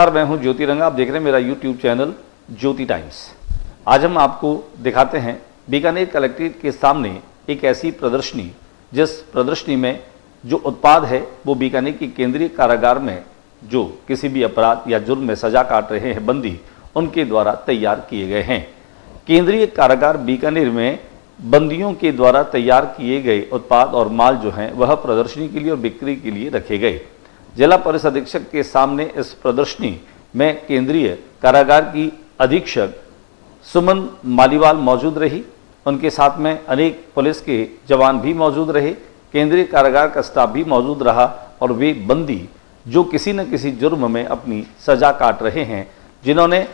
मैं हूं ज्योति रंगा। आप देख रहे हैं मेरा यूट्यूब चैनल ज्योति टाइम्स। आज हम आपको दिखाते हैं बीकानेर कलेक्ट्रेट के सामने एक ऐसी प्रदर्शनी, जिस प्रदर्शनी में जो उत्पाद है वो बीकानेर की केंद्रीय कारागार में जो किसी भी अपराध या जुर्म में सजा काट रहे हैं बंदी, उनके द्वारा तैयार किए गए हैं। केंद्रीय कारागार बीकानेर में बंदियों के द्वारा तैयार किए गए उत्पाद और माल जो हैं वह प्रदर्शनी के लिए और बिक्री के लिए रखे गए। जिला पुलिस अधीक्षक के सामने इस प्रदर्शनी में केंद्रीय कारागार की अधीक्षक सुमन मालीवाल मौजूद रही। उनके साथ में अनेक पुलिस के जवान भी मौजूद रहे, केंद्रीय कारागार का स्टाफ भी मौजूद रहा और वे बंदी जो किसी न किसी जुर्म में अपनी सजा काट रहे हैं, जिन्होंने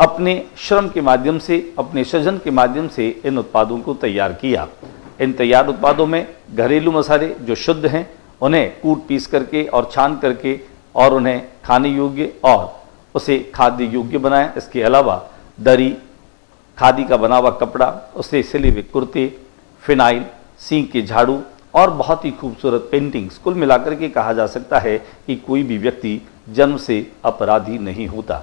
अपने श्रम के माध्यम से, अपने सृजन के माध्यम से इन उत्पादों को तैयार किया। इन तैयार उत्पादों में घरेलू मसाले जो शुद्ध हैं उन्हें कूट पीस करके और छान करके और उन्हें खाने योग्य और उसे खाद्य योग्य बनाया। इसके अलावा दरी, खादी का बना हुआ कपड़ा, उससे सिले हुए कुर्ते, फिनाइल, सींग के झाड़ू और बहुत ही खूबसूरत पेंटिंग्स, कुल मिलाकर के कहा जा सकता है कि कोई भी व्यक्ति जन्म से अपराधी नहीं होता।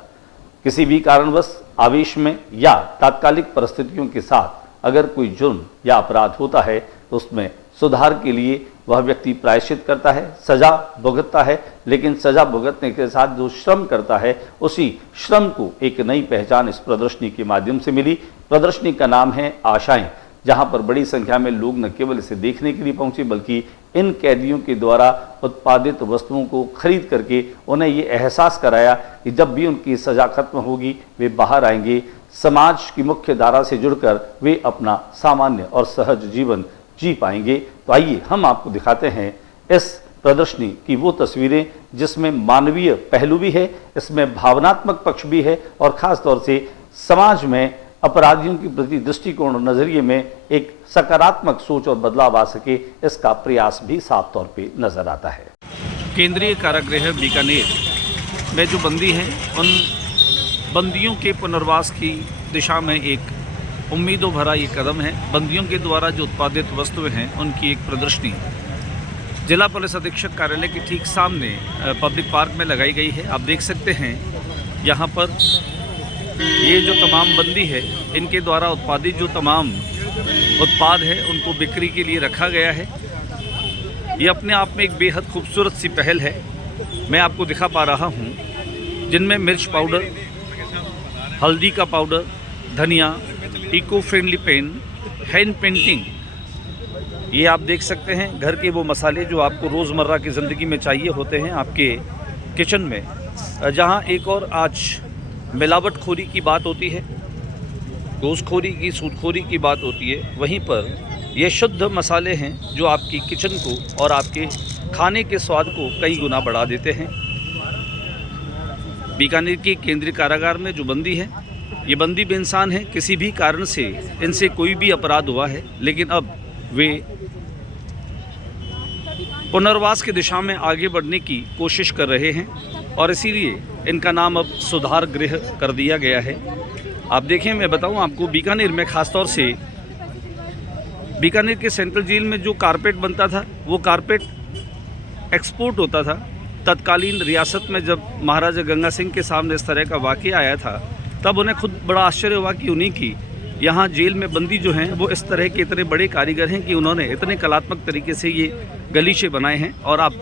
किसी भी कारणवश आवेश में या तात्कालिक परिस्थितियों के साथ अगर कोई जुर्म या अपराध होता है तो उसमें सुधार के लिए वह व्यक्ति प्रायश्चित करता है, सजा भुगतता है, लेकिन सजा भुगतने के साथ जो श्रम करता है उसी श्रम को एक नई पहचान इस प्रदर्शनी के माध्यम से मिली। प्रदर्शनी का नाम है आशाएं, जहां पर बड़ी संख्या में लोग न केवल इसे देखने के लिए पहुंचे बल्कि इन कैदियों के द्वारा उत्पादित वस्तुओं को खरीद करके उन्हें ये एहसास कराया कि जब भी उनकी सजा खत्म होगी वे बाहर आएंगे, समाज की मुख्य धारा से जुड़कर वे अपना सामान्य और सहज जीवन जी पाएंगे। तो आइए हम आपको दिखाते हैं इस प्रदर्शनी की वो तस्वीरें जिसमें मानवीय पहलू भी है, इसमें भावनात्मक पक्ष भी है और खास तौर से समाज में अपराधियों के प्रति दृष्टिकोण और नजरिए में एक सकारात्मक सोच और बदलाव आ सके, इसका प्रयास भी साफ तौर पे नजर आता है। केंद्रीय कारागृह बीकानेर में जो बंदी हैं उन बंदियों के पुनर्वास की दिशा में एक उम्मीदों भरा ये कदम है। बंदियों के द्वारा जो उत्पादित वस्तुएं हैं उनकी एक प्रदर्शनी जिला पुलिस अधीक्षक कार्यालय के ठीक सामने पब्लिक पार्क में लगाई गई है। आप देख सकते हैं यहाँ पर ये जो तमाम बंदी है इनके द्वारा उत्पादित जो तमाम उत्पाद है उनको बिक्री के लिए रखा गया है। ये अपने आप में एक बेहद खूबसूरत सी पहल है। मैं आपको दिखा पा रहा हूँ जिनमें मिर्च पाउडर, हल्दी का पाउडर, धनिया, eco friendly pen, hand painting, ये आप देख सकते हैं घर के वो मसाले जो आपको रोज़मर्रा की ज़िंदगी में चाहिए होते हैं आपके किचन में। जहाँ एक और आज मिलावटखोरी की बात होती है, घूसखोरी की, सूदखोरी की बात होती है, वहीं पर ये शुद्ध मसाले हैं जो आपकी किचन को और आपके खाने के स्वाद को कई गुना बढ़ा देते हैं। बीकानेर के केंद्रीय कारागार में जो बंदी है, ये बंदी बेइंसान है। किसी भी कारण से इनसे कोई भी अपराध हुआ है, लेकिन अब वे पुनर्वास की दिशा में आगे बढ़ने की कोशिश कर रहे हैं और इसीलिए इनका नाम अब सुधार गृह कर दिया गया है। आप देखें, मैं बताऊं आपको, बीकानेर में ख़ासतौर से बीकानेर के सेंट्रल जेल में जो कारपेट बनता था वो कारपेट एक्सपोर्ट होता था। तत्कालीन रियासत में जब महाराजा गंगा सिंह के सामने इस तरह का वाक़या आया था तब उन्हें खुद बड़ा आश्चर्य हुआ कि उन्हीं की यहाँ जेल में बंदी जो हैं वो इस तरह के इतने बड़े कारीगर हैं कि उन्होंने इतने कलात्मक तरीके से ये गलीचे बनाए हैं। और आप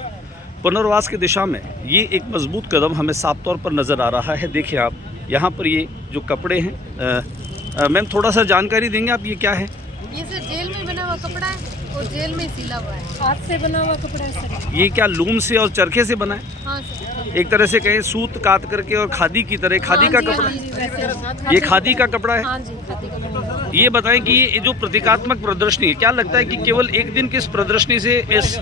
पुनर्वास की दिशा में ये एक मजबूत कदम हमें साफ तौर पर नज़र आ रहा है। देखिए आप यहाँ पर ये जो कपड़े हैं, मैम थोड़ा सा जानकारी देंगे आप, ये क्या है? ये सर जेल में बना हुआ कपड़ा है और जेल में सिला हुआ है, हाथ से बना हुआ कपड़ा है सर। ये क्या लूम से और चरखे से बना है? हाँ सर। एक तरह से कहें सूत काट करके और खादी की तरह, खादी का कपड़ा, ये खादी का कपड़ा है। हाँ जी, खादी का कपड़ा। ये बताएं कि ये जो प्रतीकात्मक प्रदर्शनी है, क्या लगता है कि केवल एक दिन की इस प्रदर्शनी से इस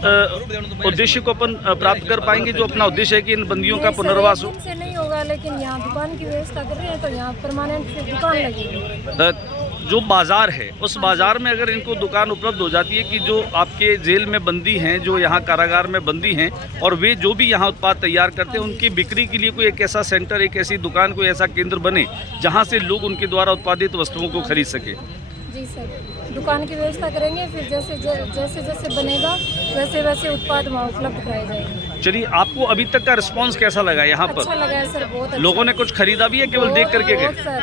उद्देश्य को अपन प्राप्त कर पाएंगे, जो अपना उद्देश्य है कि इन बंदियों का पुनर्वास हो? से नहीं होगा, लेकिन यहाँ दुकान की व्यवस्था कर रहे हैं तो यहाँ परमानेंट दुकान लगेगी। जो बाज़ार है उस बाज़ार में अगर इनको दुकान उपलब्ध हो जाती है कि जो आपके जेल में बंदी हैं, जो यहाँ कारागार में बंदी हैं और वे जो भी यहाँ उत्पाद तैयार करते हैं उनकी बिक्री के लिए कोई एक ऐसा सेंटर, एक ऐसी दुकान, कोई ऐसा केंद्र बने जहाँ से लोग उनके द्वारा उत्पादित वस्तुओं को खरीद सके। जी सर, दुकान की व्यवस्था करेंगे, फिर जैसे जैसे बनेगा वैसे वैसे उत्पाद वहाँ उपलब्ध कराए जाएंगे। चलिए, आपको अभी तक का रिस्पांस कैसा लगा यहाँ अच्छा पर? लगा है सर, बहुत अच्छा। लोगों ने कुछ खरीदा भी है, केवल देख करके बहुत गए? सर,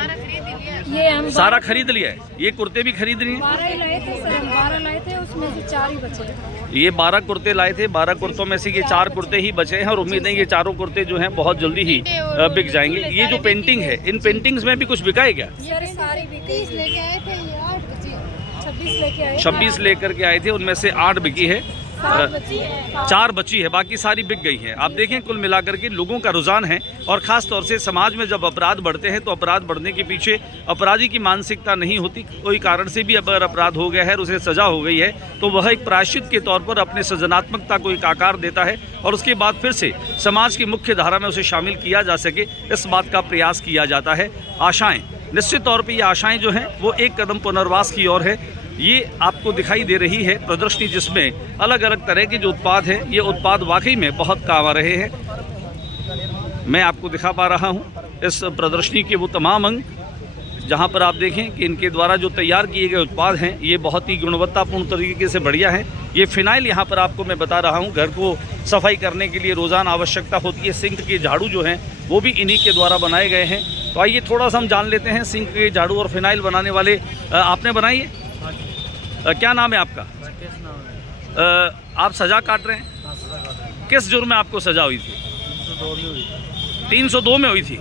ये हम सारा खरीद लिया है? ये कुर्ते भी खरीद रही हैं? 12 ही लाए थे सर, हम 12 लाए थे, उसमें से 4 ही बचे। ये 12 कुर्ते लाए थे, 12 कुर्तों में से ये 4 कुर्ते ही बचे हैं और उम्मीद है ये चारों कुर्ते जो हैं बहुत जल्दी ही बिक जाएंगे। ये जो पेंटिंग है, इन पेंटिंग्स में भी कुछ बिका है क्या? सर सारी भी 30 लेके आए थे, ये 8 बचे। 26 लेके आए, 26 लेकर के आए थे, उनमें से 8 बिकी है, 7 बची है। 4 बची है, बाकी सारी बिक गई है। आप देखें, कुल मिलाकर के लोगों का रुझान है और ख़ास तौर से समाज में जब अपराध बढ़ते हैं तो अपराध बढ़ने के पीछे अपराधी की मानसिकता नहीं होती। कोई कारण से भी अगर अपराध हो गया है और उसे सज़ा हो गई है तो वह एक प्रायश्चित के तौर पर अपने सृजनात्मकता को एक आकार देता है और उसके बाद फिर से समाज की मुख्य धारा में उसे शामिल किया जा सके, इस बात का प्रयास किया जाता है। आशाएँ, निश्चित तौर पर ये आशाएँ जो हैं वो एक कदम पुनर्वास की ओर है। ये आपको दिखाई दे रही है प्रदर्शनी, जिसमें अलग अलग तरह के जो उत्पाद हैं, ये उत्पाद वाकई में बहुत काम आ रहे हैं। मैं आपको दिखा पा रहा हूँ इस प्रदर्शनी के वो तमाम अंग, जहाँ पर आप देखें कि इनके द्वारा जो तैयार किए गए उत्पाद हैं ये बहुत ही गुणवत्तापूर्ण तरीके से बढ़िया है। ये फिनाइल यहाँ पर आपको मैं बता रहा हूँ, घर को सफाई करने के लिए रोज़ाना आवश्यकता होती है। सिंक के झाड़ू जो हैं वो भी इन्हीं के द्वारा बनाए गए हैं। तो आइए थोड़ा सा हम जान लेते हैं, सिंक के झाड़ू और फिनाइल बनाने वाले आपने बनाई है? क्या नाम है आपका? आप सज़ा काट रहे हैं? किस जुर्म में आपको सज़ा हुई थी? 302 में हुई थी।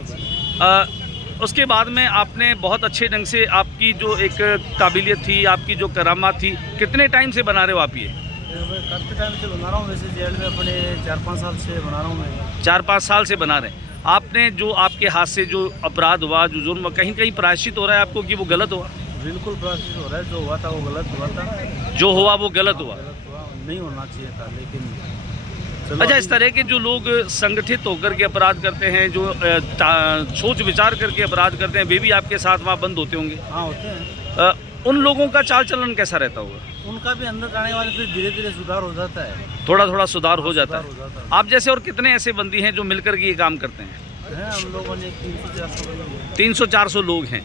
उसके बाद में आपने बहुत अच्छे ढंग से, आपकी जो एक काबिलियत थी, आपकी जो करामात थी, कितने टाइम से बना रहे हो आप ये? काफ़ी टाइम से बना रहा हूँ, वैसे जेल में अपने 4-5 साल से बना रहा हूँ मैं। 4-5 साल से बना रहे हैं। आपने जो आपके हाथ से जो अपराध हुआ, जो जुर्म, कहीं कहीं प्रायश्चित हो रहा है आपको कि वो गलत हुआ? बिल्कुल प्रायश्चित हो रहा है, जो हुआ था वो गलत हुआ था। जो हुआ वो गलत हुआ? नहीं होना चाहिए था, लेकिन अच्छा, इस तरह के जो लोग संगठित होकर के अपराध करते हैं, जो सोच विचार करके अपराध करते हैं, वे भी आपके साथ वहाँ बंद होते होंगे? हाँ, होते हैं। उन लोगों का चाल चलन कैसा रहता होगा? उनका भी अंदर जाने वाले फिर धीरे धीरे सुधार हो जाता है, थोड़ा थोड़ा सुधार हो जाता है। आप जैसे और कितने ऐसे बंदी हैं जो मिलकर के ये काम करते हैं? हम लोगों ने 300-400 लोग हैं।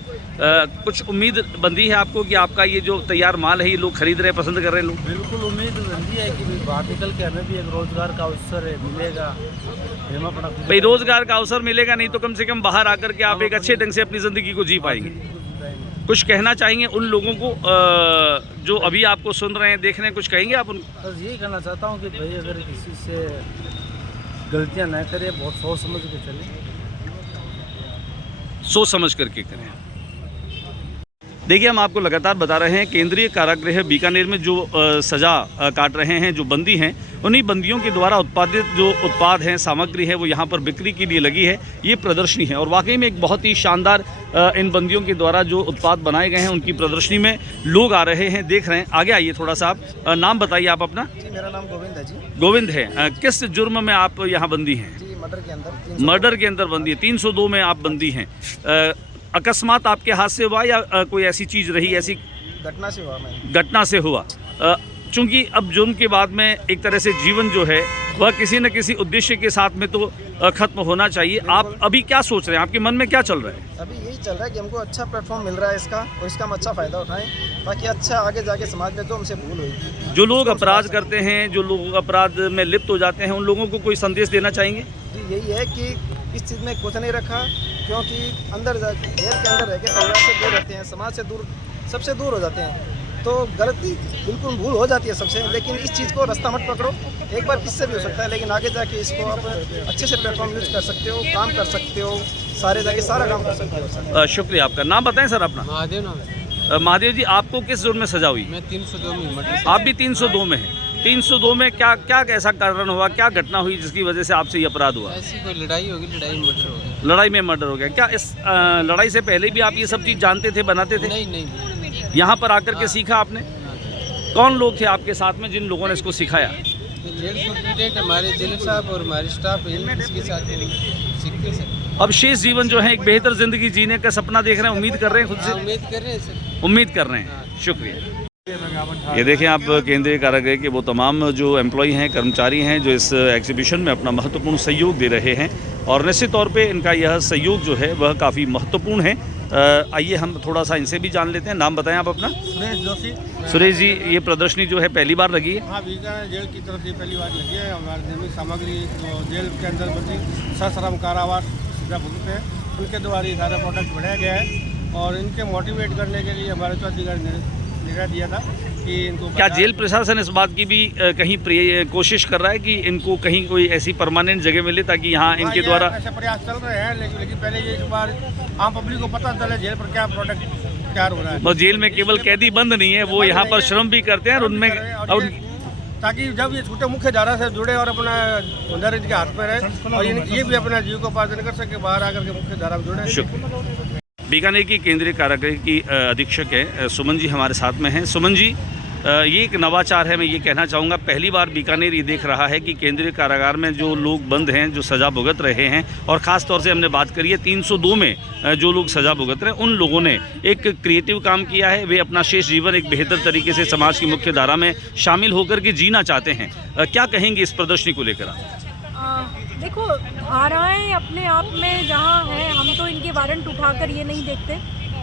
कुछ उम्मीद बंदी है आपको कि आपका ये जो तैयार माल है ये लोग खरीद रहे हैं, पसंद कर रहे हैं लोग? बिल्कुल उम्मीद बंदी है कि बाहर निकल के हमें भी एक रोजगार का अवसर मिलेगा। भाई, रोजगार का अवसर मिलेगा नहीं तो कम से कम बाहर आकर के आप एक अच्छे ढंग से अपनी ज़िंदगी को जी पाएंगे। कुछ कहना चाहेंगे उन लोगों को जो अभी आपको सुन रहे हैं, देख रहे हैं, कुछ कहेंगे आप उनको? बस यही कहना चाहता हूँ कि भाई अगर किसी से गलतियाँ न करें, बहुत सोच समझ के चलें, सोच समझ करके करें। देखिए, हम आपको लगातार बता रहे हैं, केंद्रीय कारागृह बीकानेर में जो सज़ा काट रहे हैं, जो बंदी हैं, उन्हीं बंदियों के द्वारा उत्पादित जो उत्पाद हैं, सामग्री है, वो यहाँ पर बिक्री के लिए लगी है। ये प्रदर्शनी है और वाकई में एक बहुत ही शानदार इन बंदियों के द्वारा जो उत्पाद बनाए गए हैं उनकी प्रदर्शनी में लोग आ रहे हैं, देख रहे हैं। आगे आइए थोड़ा सा, आप नाम बताइए आप अपना। जी, मेरा नाम गोविंद है जी। गोविंद है। किस जुर्म में आप यहाँ बंदी हैं? जी, मर्डर के अंदर। मर्डर के अंदर बंदी है। 302 में आप बंदी हैं। अकस्मात आपके हाथ से हुआ या कोई ऐसी चीज़ रही, ऐसी घटना से हुआ? घटना से हुआ। चूँकि अब जुर्म के बाद में एक तरह से जीवन जो है वह किसी न किसी उद्देश्य के साथ में तो ख़त्म होना चाहिए। आप अभी क्या सोच रहे हैं, आपके मन में क्या चल रहा है? अभी यही चल रहा है कि हमको अच्छा प्लेटफॉर्म मिल रहा है इसका, और इसका हम अच्छा फ़ायदा उठाएं, ताकि अच्छा आगे जाके समाज में जो हमसे भूल हुई, जो लोग अपराध करते हैं, जो लोग अपराध में लिप्त हो जाते हैं, उन लोगों को कोई संदेश देना चाहेंगे? जी, यही है कि इस चीज़ में कुछ नहीं रखा, क्योंकि अंदर जेल के अंदर रह के परिवार से दूर रहते हैं, समाज से दूर, सबसे दूर हो जाते हैं, तो गलती बिल्कुल भूल हो जाती है सबसे। लेकिन इस चीज़ को रास्ता मत पकड़ो, एक बार किससे भी हो सकता है, लेकिन आगे जाके इसको आप अच्छे से प्लेटफॉर्म यूज कर सकते हो, काम कर सकते हो, सारे जाके सारा काम कर सकते हो। शुक्रिया आपका। नाम बताएं सर अपना। महादेव नाम है। महादेव जी, आपको किस जुर्म में सजा हुई? मैं 302 में। आप भी 302 में हैं। 302 में क्या क्या ऐसा कारण हुआ, क्या घटना हुई जिसकी वजह से आपसे ये अपराध हुआ? ऐसी कोई लड़ाई होगी, लड़ाई में मर्डर हो गया। लड़ाई में मर्डर हो गया। क्या इस लड़ाई से पहले भी आप ये सब चीज़ जानते थे, बनाते थे? नहीं। यहाँ पर आकर के सीखा आपने? कौन लोग थे आपके साथ में जिन लोगों ने इसको सिखाया? जेल सुपरिटेंडेंट हमारे जेल साहब और हमारे स्टाफ इसके साथ सीखते सर। अब शेष जीवन जो है एक बेहतर ज़िंदगी जीने का सपना देख रहे हैं, उम्मीद कर रहे हैं खुद से? उम्मीद कर रहे हैं सर। उम्मीद कर रहे हैं। शुक्रिया। ये देखें आप, केंद्रीय कारागृह के वो तमाम जो एम्प्लॉई हैं, कर्मचारी हैं, जो इस एग्जीबिशन में अपना महत्वपूर्ण सहयोग दे रहे हैं और निश्चित तौर पे इनका यह सहयोग जो है वह काफ़ी महत्वपूर्ण है। आइए हम थोड़ा सा इनसे भी जान लेते हैं। नाम बताएं आप अपना। सुरेश जोशी। सुरेश जी, ये प्रदर्शनी जो है पहली बार लगी है? हाँ, बीकानेर जेल की तरफ से पहली बार लगी है। हमारी निर्मित सामग्री जो जेल के अंदर बंदी सश्रम कारावास सजा भुगतते हैं, उनके द्वारा ये सारा प्रोडक्ट बनाया गया है और इनके मोटिवेट करने के लिए हमारे चौधरी ने निर्णय दिया था कि इनको क्या जेल प्रशासन इस बात की भी कहीं कोशिश कर रहा है कि इनको कहीं कोई ऐसी परमानेंट जगह मिले ताकि यहाँ इनके द्वारा ऐसे प्रयास चल रहे हैं, लेकिन पहले ये इस बार आम पब्लिक को पता चले जेल पर क्या प्रोडक्ट तैयार हो रहा है। और जेल में केवल कैदी बंद नहीं है, वो यहाँ पर श्रम भी करते हैं और उनमें ताकि जब ये छोटे मुख्य धारा से जुड़े और अपना हुनर इनके हाथ में रहे और ये भी अपना जीविकोपार्जन कर सके, बाहर आकर के मुख्य धारा में जुड़े। शुक्रिया। बीकानेर की केंद्रीय कारागृह की अधीक्षक है सुमन जी हमारे साथ में हैं। सुमन जी, ये एक नवाचार है, मैं ये कहना चाहूँगा, पहली बार बीकानेर ये देख रहा है कि केंद्रीय कारागार में जो लोग बंद हैं, जो सज़ा भुगत रहे हैं, और ख़ास तौर से हमने बात करी है 302 में जो लोग सज़ा भुगत रहे हैं, उन लोगों ने एक क्रिएटिव काम किया है। वे अपना शेष जीवन एक बेहतर तरीके से समाज की मुख्य धारा में शामिल होकर के जीना चाहते हैं। क्या कहेंगे इस प्रदर्शनी को लेकर आप? देखो, धाराएं अपने आप में जहाँ हैं, हम तो इनके वारंट उठाकर ये नहीं देखते,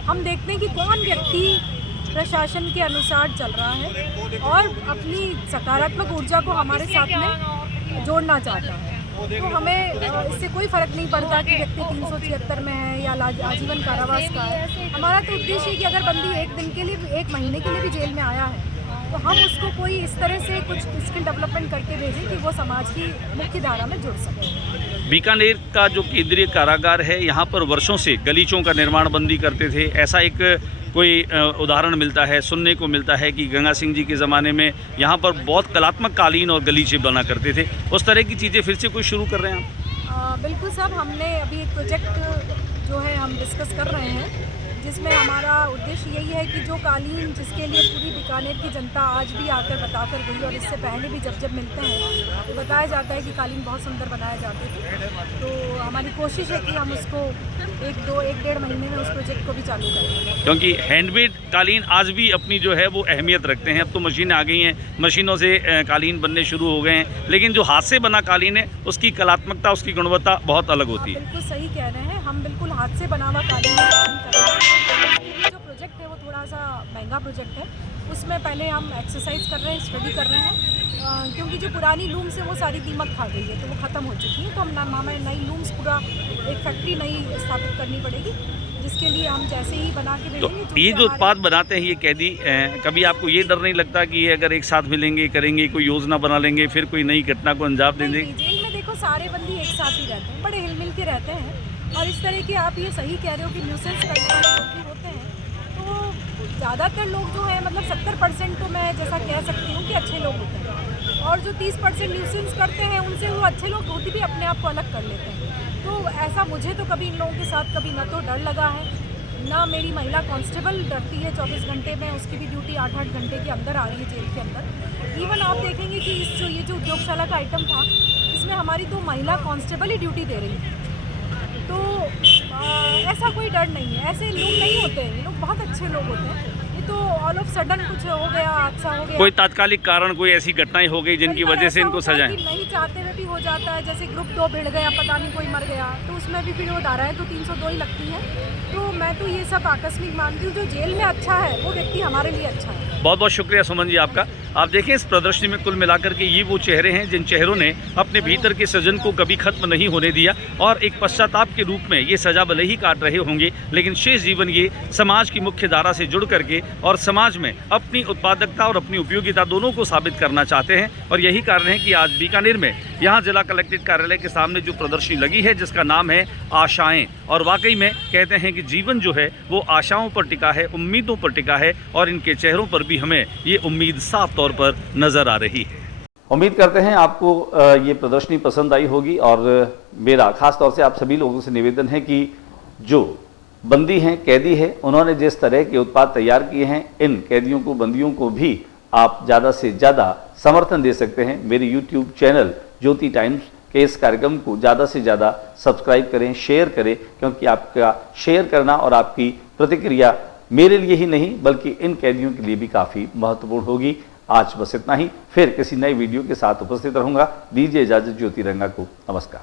हम देखते हैं कि कौन व्यक्ति प्रशासन के अनुसार चल रहा है और अपनी सकारात्मक ऊर्जा को हमारे साथ में जोड़ना चाहता है। तो हमें इससे कोई फ़र्क नहीं पड़ता कि व्यक्ति 376 में है या आजीवन कारावास का है। हमारा तो उद्देश्य है कि अगर बंदी एक दिन के लिए, एक महीने के लिए भी जेल में आया है, तो हम उसको कोई इस तरह से कुछ स्किल डेवलपमेंट करके भेजें कि वो समाज की मुख्य धारा में जुड़ सके। बीकानेर का जो केंद्रीय कारागार है, यहाँ पर वर्षों से गलीचों का निर्माण बंदी करते थे। ऐसा एक कोई उदाहरण मिलता है, सुनने को मिलता है कि गंगा सिंह जी के ज़माने में यहाँ पर बहुत कलात्मक कालीन और गलीचे बना करते थे। उस तरह की चीज़ें फिर से कोई शुरू कर रहे हैं आप? बिल्कुल साहब, हमने अभी एक प्रोजेक्ट जो है हम डिस्कस कर रहे हैं, जिसमें हमारा उद्देश्य यही है कि जो कालीन जिसके लिए पूरी बीकानेर की जनता आज भी आकर बता कर गई और इससे पहले भी जब मिलते हैं तो बताया जाता है कि कालीन बहुत सुंदर बनाए जाते थे, तो हमारी कोशिश है कि हम उसको एक डेढ़ महीने में उस प्रोजेक्ट को भी चालू करें। क्योंकि हैंडमेड कालीन आज भी अपनी जो है वो अहमियत रखते हैं। अब तो मशीनें आ गई हैं, मशीनों से कालीन बनने शुरू हो गए हैं, लेकिन जो हाथ से बना कालीन है उसकी कलात्मकता, उसकी गुणवत्ता बहुत अलग होती है। बिल्कुल सही कह रहे हैं, हम बिल्कुल हाथ से बना हुआ कालीन का काम कर रहे हैं। जो प्रोजेक्ट है वो थोड़ा सा महंगा प्रोजेक्ट है, उसमें पहले हम एक्सरसाइज कर रहे हैं, स्टडी कर रहे हैं, क्योंकि जो पुरानी लूम्स है वो सारी कीमत खा गई है, तो वो ख़त्म हो चुकी है। तो हमें नई लूम्स, पूरा एक फैक्ट्री नई स्थापित करनी पड़ेगी, जिसके लिए हम जैसे ही बना के भेजेंगे। तो ये जो उत्पाद बनाते हैं ये कैदी, कभी आपको ये डर नहीं लगता कि ये अगर एक साथ मिलेंगे, करेंगे, कोई योजना बना लेंगे, फिर कोई नई घटना को अंजाम देंगे? जेल में देखो सारे बंदी एक साथ ही रहते हैं, बड़े हिलमिल के रहते हैं, और इस तरह के आप ये सही कह रहे हो कि न्यूसेंस करने वाले लोग भी होते हैं। तो ज़्यादातर लोग जो है, मतलब 70% तो मैं जैसा कह सकती हूँ कि अच्छे लोग होते हैं, और जो 30% न्यूसेंस करते हैं उनसे वो अच्छे लोग खुद भी अपने आप को अलग कर लेते हैं। तो ऐसा मुझे तो कभी इन लोगों के साथ कभी ना तो डर लगा है, ना मेरी महिला कांस्टेबल डरती है 24 घंटे में, उसकी भी ड्यूटी 8-8 घंटे के अंदर आ रही है जेल के अंदर। इवन आप देखेंगे कि ये जो उद्योगशाला का आइटम था, इसमें हमारी 2 महिला कांस्टेबल ही ड्यूटी दे रही है। तो ऐसा कोई डर नहीं है, ऐसे लोग नहीं होते हैं, ये लोग बहुत अच्छे लोग होते हैं। ये तो ऑल ऑफ सडन कुछ हो गया, हादसा हो गया, कोई तात्कालिक कारण, कोई ऐसी घटनाएं हो गई जिनकी वजह से इनको सजाएं, नहीं चाहते हुए भी हो जाता है। जैसे ग्रुप 2 भिड़ गया, पता नहीं कोई मर गया, तो उसमें भी फिर वो धाराएं तो 302 ही लगती हैं। तो मैं तो ये सब आकस्मिक मानती हूँ। जो जेल में अच्छा है वो व्यक्ति हमारे लिए अच्छा है। बहुत बहुत शुक्रिया सुमन जी आपका। आप देखें, इस प्रदर्शनी में कुल मिलाकर के ये वो चेहरे हैं जिन चेहरों ने अपने भीतर के सृजन को कभी खत्म नहीं होने दिया, और एक पश्चाताप के रूप में ये सजा भले ही काट रहे होंगे, लेकिन शेष जीवन ये समाज की मुख्य धारा से जुड़ करके और समाज में अपनी उत्पादकता और अपनी उपयोगिता दोनों को साबित करना चाहते हैं। और यही कारण है कि आज बीकानेर में यहाँ जिला कलेक्ट्रेट कार्यालय के सामने जो प्रदर्शनी लगी है, जिसका नाम है आशाएं, और वाकई में कहते हैं कि जीवन जो है वो आशाओं पर टिका है, उम्मीदों पर टिका है, और इनके चेहरों पर भी हमें ये उम्मीद साफ तौर पर नजर आ रही है। उम्मीद करते हैं आपको ये प्रदर्शनी पसंद आई होगी, और मेरा खास तौर से आप सभी लोगों से निवेदन है कि जो बंदी हैं, कैदी है, उन्होंने जिस तरह के उत्पाद तैयार किए हैं, इन कैदियों को, बंदियों को भी आप ज़्यादा से ज़्यादा समर्थन दे सकते हैं। मेरे YouTube चैनल ज्योति टाइम्स के इस कार्यक्रम को ज़्यादा से ज़्यादा सब्सक्राइब करें, शेयर करें, क्योंकि आपका शेयर करना और आपकी प्रतिक्रिया मेरे लिए ही नहीं बल्कि इन कैदियों के लिए भी काफ़ी महत्वपूर्ण होगी। आज बस इतना ही, फिर किसी नए वीडियो के साथ उपस्थित रहूंगा। दीजिए इजाजत ज्योति रंगा को। नमस्कार।